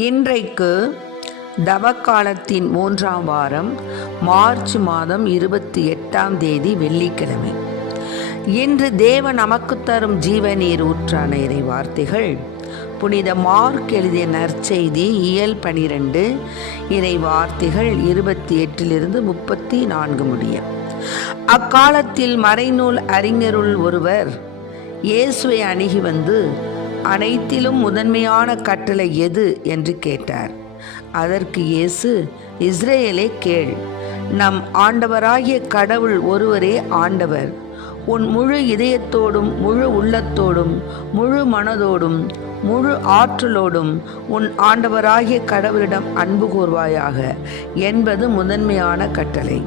இன்றைக்கு தவக்காலத்தின் 3ஆம் வாரம், மார்ச் மாதம் 28ஆம் தேதி வெள்ளிக்கிழமை. இன்று தேவன் நமக்கு தரும் ஜீவநீர் ஊற்றான இறை வார்த்தைகள் புனித மார்க் எழுதிய நற்செய்தி இயல் 12 இறை வார்த்தைகள் 28 34 முடிய. அக்காலத்தில் மறைநூல் அறிஞருள் ஒருவர் இயேசுவை அணுகி வந்து, அனைத்திலும் முதன்மையான கட்டளை எது என்று கேட்டார். அதற்கு இயேசு, இஸ்ரேலே கேள், நம் ஆண்டவராகிய கடவுள் ஒருவரே ஆண்டவர். உன் முழு இதயத்தோடும் முழு உள்ளத்தோடும் முழு மனதோடும் முழு ஆற்றலோடும் உன் ஆண்டவராகிய கடவுளிடம் அன்பு கூர்வாயாக என்பது முதன்மையான கட்டளை.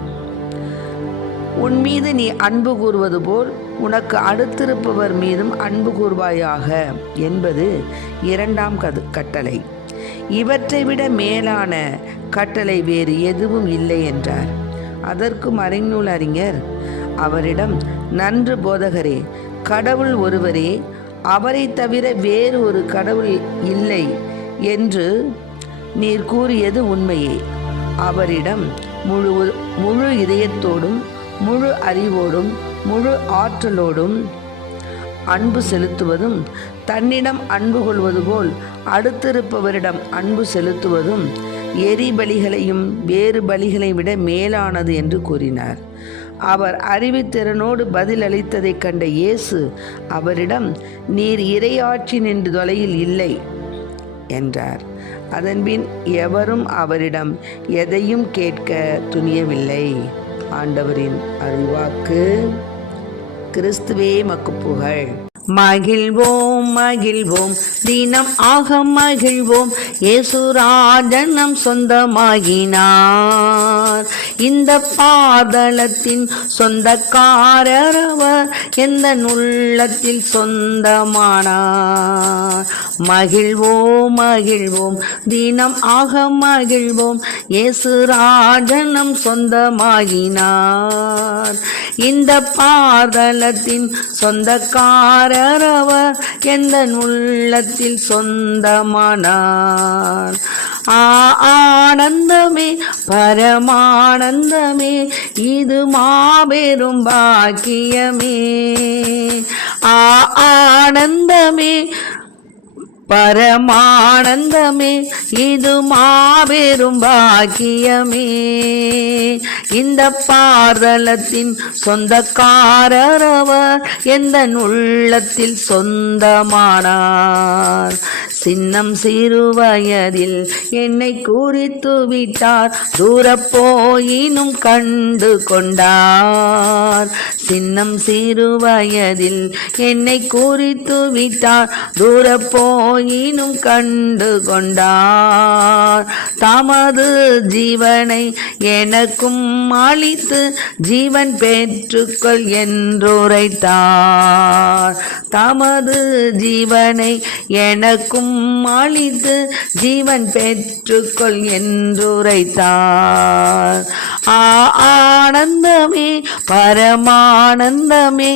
உன் மீது நீ அன்பு கூறுவது போல் உனக்கு அடுத்திருப்பவர் மீதும் அன்பு கூர்வாயாக என்பது 2ஆம் கட்டளை. இவற்றை விட மேலான கட்டளை வேறு எதுவும் இல்லை என்றார். அதற்கு மறைநூல் அறிஞர் அவரிடம், நன்று போதகரே, கடவுள் ஒருவரே, அவரை தவிர வேறு ஒரு கடவுள் இல்லை என்று நீர் கூறியது உண்மையே. அவரிடம் முழு இதயத்தோடும் முழு அறிவோடும் முழு ஆற்றலோடும் அன்பு செலுத்துவதும், தன்னிடம் அன்பு கொள்வது போல் அடுத்திருப்பவரிடம் அன்பு செலுத்துவதும் எரி பலிகளையும் வேறு பலிகளை விட மேலானது என்று கூறினார். அவர் அறிவுத்திறனோடு பதில் அளித்ததைக் கண்ட இயேசு அவரிடம், நீர் இறையாட்சி நின்று தொலையில் இல்லை என்றார். அதன்பின் எவரும் அவரிடம் எதையும் கேட்க துணியவில்லை. ஆண்டவரின் அருள்வாக்கு. கிறிஸ்துவே மக்கு புகழ். மகிழ்வோம் மகிழ்வோம், தினம் ஆக மகிழ்வோம், இயேசுராஜன் நம் சொந்தமாகினார். இந்த பாதளத்தின் சொந்தக்காரர் அவர், எந்த உள்ளத்தில் சொந்தமானார். மகிழ்வோம் மகிழ்வோம், தினம் ஆக மகிழ்வோம், இயேசுராஜன் நம் சொந்தமாகினார். இந்த பாதளத்தின் சொந்தக்காரர் அவர், எந்த உள்ளத்தில் சொந்தமானார். ஆனந்தமே பரமானந்தமே, இது மாபெரும் பாக்கியமே. ஆனந்தமே பரமானந்தமே, இது மாபெரும் பாக்கியமே. இந்த பாதளத்தின் சொந்தக்காரர் அவர், எந்த உள்ளத்தில் சொந்தமானார். சின்னம் சிறு வயதில் என்னை குறித்து விட்டார், தூர போயினும் கண்டு கொண்டார். சின்னம் சிறு வயதில் என்னை குறித்து விட்டார், தூர போயினும் கண்டு கொண்டார். தமது ஜீவனை எனக்கும் அளித்து ஜீவன் பெற்றுக்கொள் என்றுரைத்தார். தமது ஜீவனை எனக்கும் அளித்து ஜீவன் பெற்றுக்கொள் என்றுரைத்தார். ஆனந்தமே பரமானந்தமே,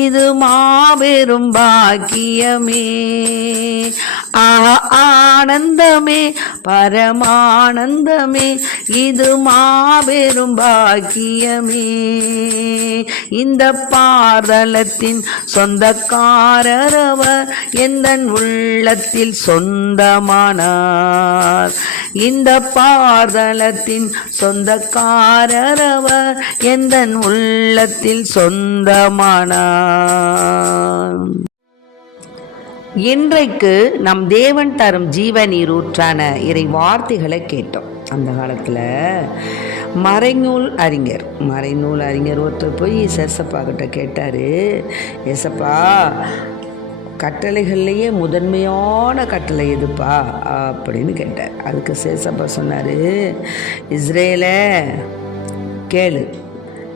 இது மாபெரும் பாக்கியமே. ஆனந்தமே பரமானந்தமே, இது மாபெரும் பாக்கியமே. இந்த பாதளத்தின் சொந்தக்காரர் அவர், எந்த உள்ளத்தில் சொந்தமானார். இந்த பாதளத்தின் சொந்தக்காரர் அவர், எந்த உள்ளத்தில் சொந்தமானார். இன்றைக்கு நம் தேவன் தரும் ஜீவநீர் ஊற்றான இறை வார்த்தைகளை கேட்டோம். அந்த காலத்தில் மறைநூல் அறிஞர் ஒருத்தர் போய் ஏசப்பா கிட்ட கேட்டார், ஏசப்பா, கட்டளைகள்லேயே முதன்மையான கட்டளை எதுப்பா அப்படின்னு கேட்டார். அதுக்கு ஏசப்பா சொன்னார், இஸ்ரேலை கேளு.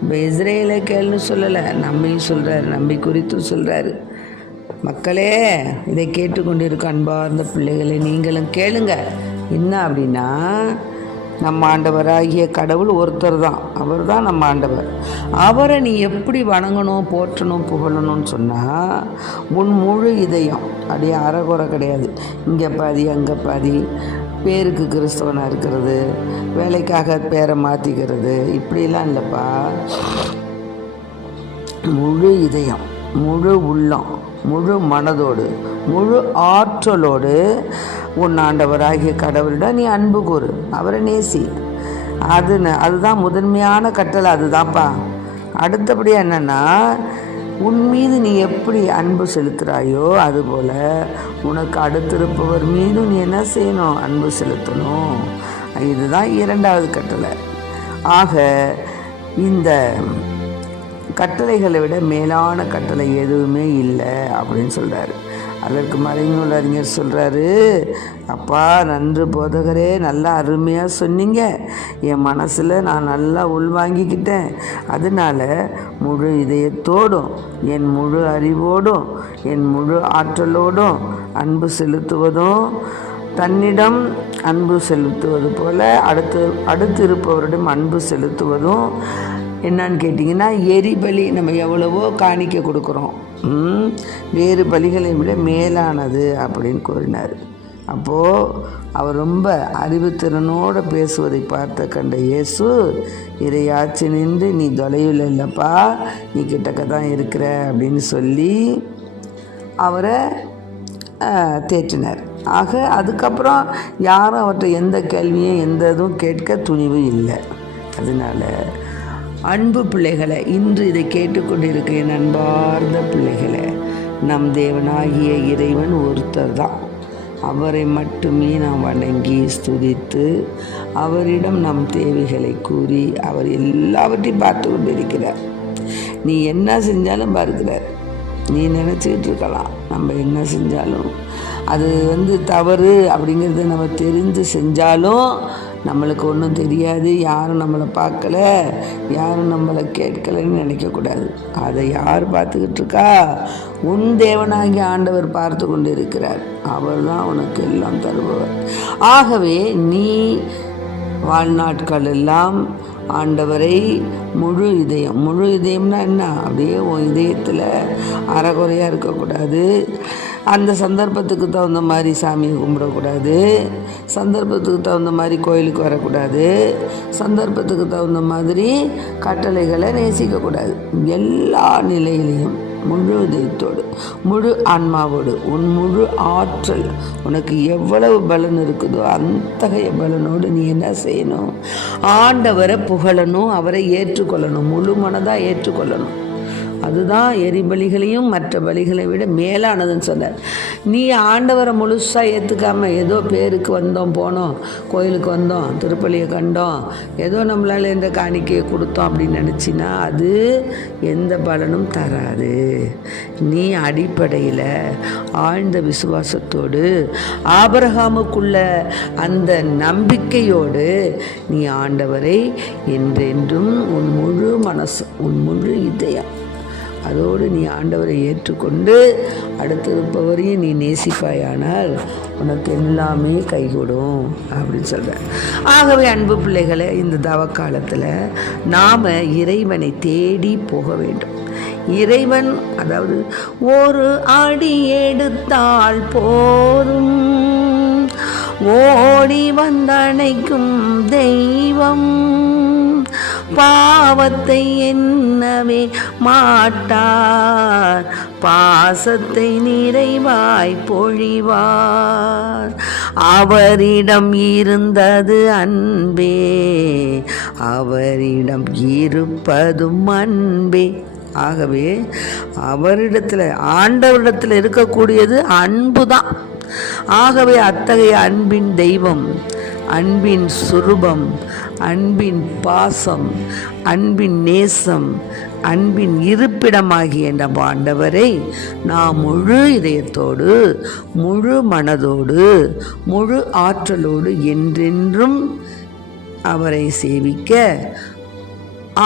இப்போ இஸ்ரேலை கேளுன்னு சொல்லலை, நம்மையும் சொல்கிறார், நம்மை குறித்தும் சொல்கிறாரு. மக்களே, இதை கேட்டுக்கொண்டிருக்க அன்பார்ந்த பிள்ளைகளை நீங்களும் கேளுங்க. என்ன அப்படின்னா, நம்ம ஆண்டவராகிய கடவுள் ஒருத்தர் தான், அவர் தான் நம்ம ஆண்டவர். அவரை நீ எப்படி வணங்கணும், போற்றணும், புகழணும்னு சொன்னால் உன் முழு இதயம், அப்படியே அறகுறை கிடையாது, இங்கே பாதி அங்கே பாதி, பேருக்கு கிறிஸ்தவனாக இருக்கிறது, வேலைக்காக பேரை மாற்றிக்கிறது, இப்படிலாம் இல்லைப்பா. முழு இதயம், முழு உள்ளம், முழு மனதோடு, முழு ஆற்றலோடு உன் ஆண்டவராகிய கடவுளிடம் நீ அன்பு கூறு, அவரை நேசி. அதுதான் முதன்மையான கட்டளை. அதுதான்ப்பா. அடுத்தபடி என்னன்னா, உன் மீது நீ எப்படி அன்பு செலுத்துகிறாயோ அதுபோல் உனக்கு அடுத்திருப்பவர் மீதும் நீ என்ன செய்யணும்? அன்பு செலுத்தணும். இதுதான் 2வது கட்டளை. ஆக இந்த கட்டளைகளை விட மேலான கட்டளை எதுவுமே இல்லை அப்படின்னு சொல்கிறாரு. அதற்கு மறைநூல் அறிஞர் சொல்கிறாரு, அப்பா நன்று போதகரே, நல்லா அருமையாக சொன்னீங்க, என் மனசில் நான் நல்லா உள்வாங்கிக்கிட்டேன். அதனால் முழு இதயத்தோடும், என் முழு அறிவோடும், என் முழு ஆற்றலோடும் அன்பு செலுத்துவதும், தன்னிடம் அன்பு செலுத்துவது போல் அடுத்து இருப்பவரிடம் அன்பு செலுத்துவதும் என்னன்னு கேட்டிங்கன்னா, எரிபலி. நம்ம எவ்வளவோ காணிக்க கொடுக்குறோம், வேறு பலிகளை விட மேலானது அப்படின்னு கூறினார். அப்போது அவர் ரொம்ப அறிவுத்திறனோடு பேசுவதை பார்த்த கண்ட இயேசு, இறையாட்சி நின்று நீ தொலைவில் இல்லைப்பா, நீ கிட்டக்க தான் இருக்கிற அப்படின்னு சொல்லி அவரை தேற்றினார். ஆக அதுக்கப்புறம் யாரும் அவர்கிட்ட எந்த கேள்வியும் எந்த இதுவும் கேட்க துணிவு இல்லை. அதனால் அன்பு பிள்ளைகளை, இன்று இதை கேட்டுக்கொண்டிருக்க என் அன்பார்ந்த பிள்ளைகளை, நம் தேவனாகிய இறைவன் ஒருத்தர் தான். அவரை மட்டுமே நாம் வணங்கி ஸ்துதித்து அவரிடம் நம் தேவைகளை கூறி அவர் எல்லாவற்றையும் பார்த்து கொண்டிருக்கிறார். நீ என்ன செஞ்சாலும் பார்க்கிறார். நீ நினச்சிக்கிட்டு இருக்கலாம் நம்ம என்ன செஞ்சாலும் அது தவறு அப்படிங்கிறது நம்ம தெரிஞ்சு செஞ்சாலும் நம்மளுக்கு ஒன்றும் தெரியாது, யாரும் நம்மளை பார்க்கல, யாரும் நம்மளை கேட்கலைன்னு நினைக்கக்கூடாது. அதை யார் பார்த்துக்கிட்டு இருக்கா? உன் தேவனாகிய ஆண்டவர் பார்த்து கொண்டு இருக்கிறார். அவர் தான் உனக்கு எல்லாம் தருபவர். ஆகவே நீ வாழ்நாட்கள் எல்லாம் ஆண்டவரை முழு இதயம்னா என்ன? அப்படியே உன் இதயத்தில் அறகுறையாக இருக்கக்கூடாது. அந்த சந்தர்ப்பத்துக்கு தகுந்த மாதிரி சாமியை கும்பிடக்கூடாது, சந்தர்ப்பத்துக்கு தகுந்த மாதிரி கோயிலுக்கு வரக்கூடாது, சந்தர்ப்பத்துக்கு தகுந்த மாதிரி கட்டளைகளை நேசிக்கக்கூடாது. எல்லா நிலையிலையும் முழு இதயத்தோடு, முழு ஆன்மாவோடு, உன் முழு ஆற்றல், உனக்கு எவ்வளவு பலன் இருக்குதோ அத்தகைய பலனோடு நீ என்ன செய்யணும்? ஆண்டவரை புகழணும், அவரை ஏற்றுக்கொள்ளணும், முழு மனதாக ஏற்றுக்கொள்ளணும். அதுதான் எரிபலிகளையும் மற்ற பலிகளை விட மேலானதுன்னு சொன்னார். நீ ஆண்டவரை முழுசாக ஏற்றுக்காமல் ஏதோ பேருக்கு வந்தோம், போனோம், கோயிலுக்கு வந்தோம், திருப்பலியை கண்டோம், ஏதோ நம்மளால் எந்த காணிக்கையை கொடுத்தோம் அப்படின்னு நினச்சின்னா அது எந்த பலனும் தராது. நீ அடிப்படையில் ஆழ்ந்த விசுவாசத்தோடு, ஆபிரகாமுக்குள்ள அந்த நம்பிக்கையோடு நீ ஆண்டவரை என்றென்றும் உன் முழு மனசு, உன் முழு இதயம் அதோடு நீ ஆண்டவரை ஏற்றுக்கொண்டு அடுத்திருப்பவரையும் நீ நேசிப்பாயானால் உனக்கு எல்லாமே கைகூடும் அப்படின்னு சொல்கிறேன். ஆகவே அன்பு பிள்ளைகளை, இந்த தவக்காலத்தில் நாம் இறைவனை தேடி போக வேண்டும். இறைவன் அதாவது ஒரு அடி எடுத்தால் போதும் ஓடி வந்தணைக்கும் தெய்வம், பாவத்தை எண்ணவே மாட்டார், பாசத்தை நிறைவாய் பொழிவார். அவரிடம் இருந்தது அன்பே, அவரிடம் இருப்பதும் அன்பே. ஆகவே அவரிடத்தில், ஆண்டவரிடத்தில் இருக்கக்கூடியது அன்பு தான். ஆகவே அத்தகைய அன்பின் தெய்வம், அன்பின் சுரூபம், அன்பின் பாசம், அன்பின் நேசம், அன்பின் இருப்பிடமாகிய நம் ஆண்டவரை நாம் முழு இதயத்தோடு, முழு மனதோடு, முழு ஆற்றலோடு என்றென்றும் அவரை சேவிக்க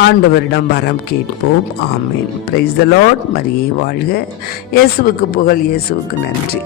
ஆண்டவரிடம் வரம் கேட்போம். ஆமேன். Praise the lord. மரியே வாழ்க. இயேசுவுக்கு புகழ். இயேசுவுக்கு நன்றி.